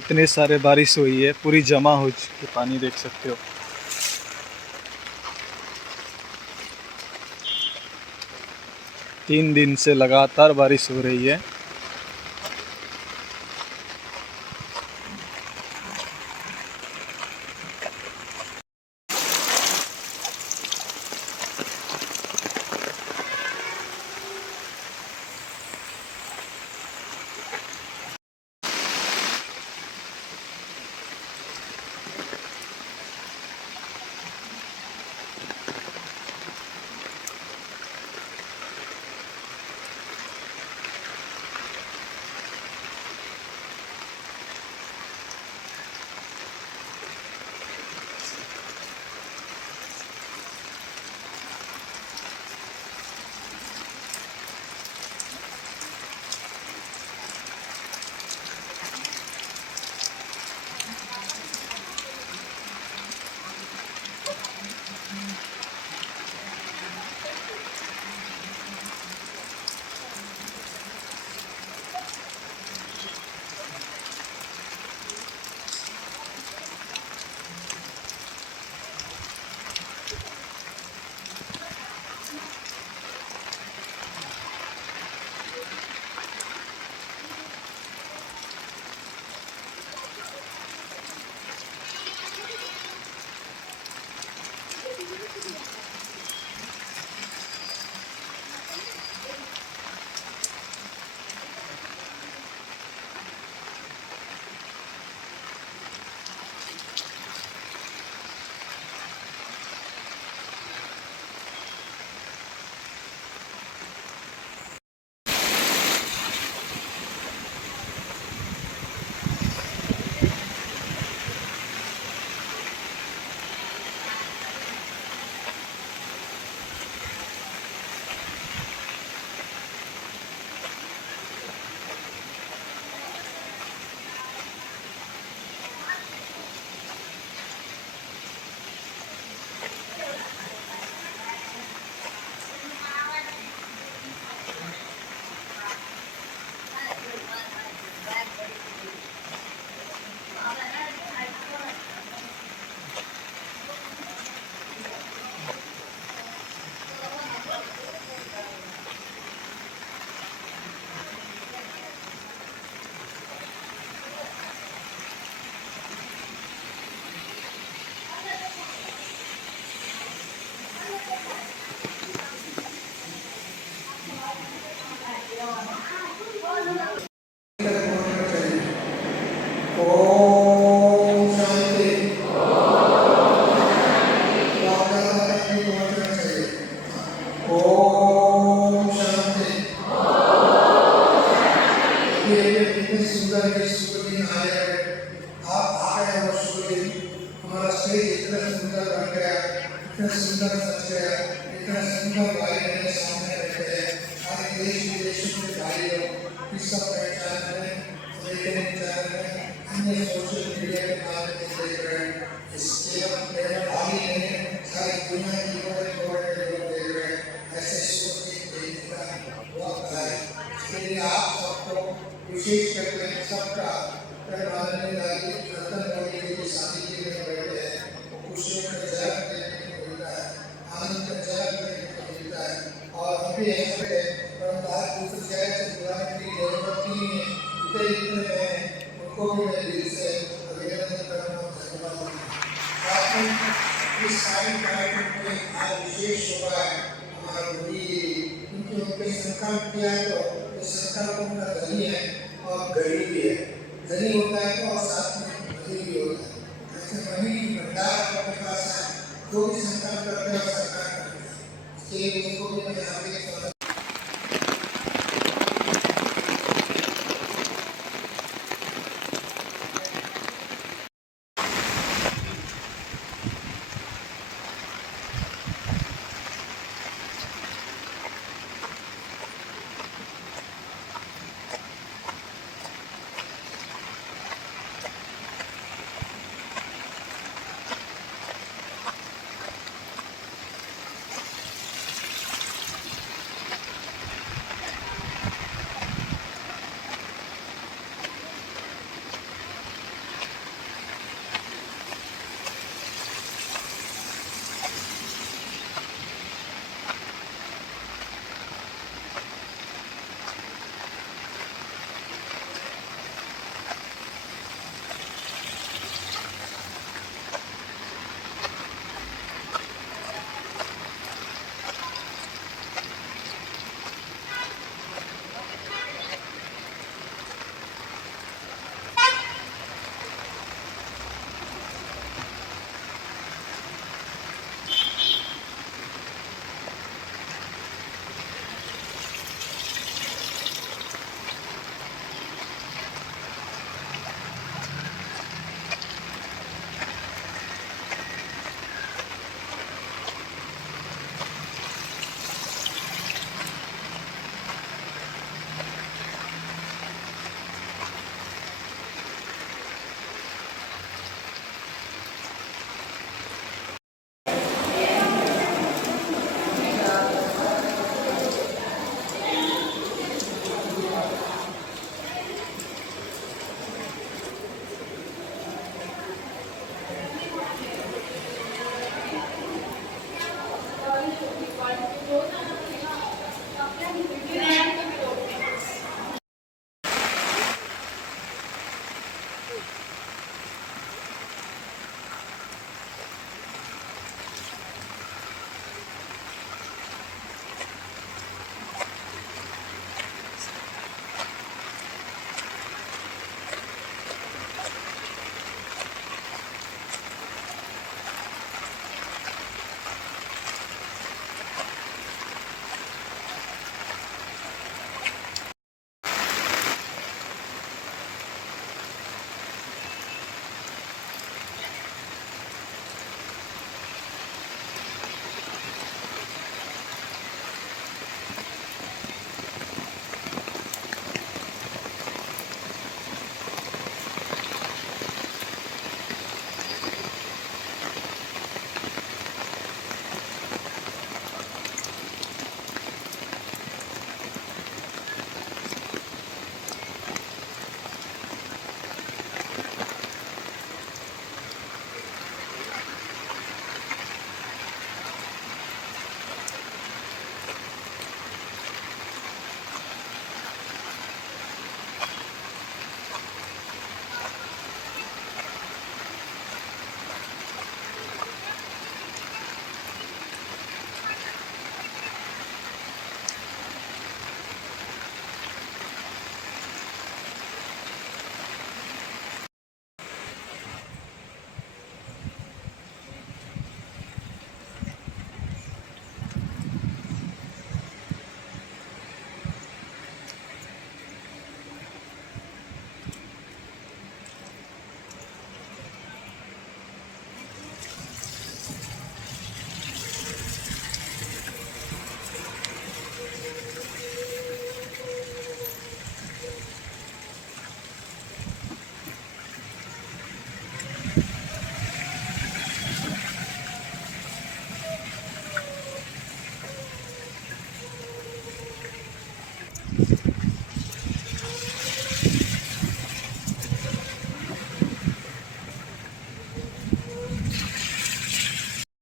इतने सारे बारिश हुई है, पूरी जमा हो चुकी है, पानी देख सकते हो। तीन दिन से लगातार बारिश हो रही है। ओम शांति। ओम शांति। कितने सुंदर के शुभ दिन आए हैं। आप आ गए हो शुभ दिन। हमारा स्टेज इतना सुंदर बन गया, इतना सुंदर सज गया, इतना सुंदर भाई मेरे सामने बैठे हैं। सारे देश विदेशों के भाई लोग इस सब पहचान में, लेकिन अन्य सोशल मीडिया के माध्यम से देख रहे हैं। इसके केवल भाई नहीं, सारी दुनिया की कोने कोने के लोग देख रहे हैं। ऐसे शुभ दिन देखने का वक्त है। इसके लिए आप सबको विशेष करके सबका माननीय राजनीतिक रतन मोदी जी की शादी के लिए बैठे हैं। खुशियों का झलक देखने को मिलता है, आनंद का झलक देखने को मिलता है। और हम भी ऐसे हैं, परंतु आज दूसरी जगह से बुलाने की जरूरत नहीं है। इतने हैं, उनको भी मैं दिल से अभिनंदन करता हूँ, धन्यवाद देता हूँ। साथ में इस सारे कार्यक्रम में आज विशेष होगा हमारा मोदी, क्योंकि उनके संकल्प किया है तो इस संकल्प उनका धनी है और गरीब भी है। धनी होता है तो और साथ में धनी भी होता है। ऐसे मनी भंडार अपने पास है, जो भी संकल्प करते हैं सरकार करती है। इसलिए उनको भी मैं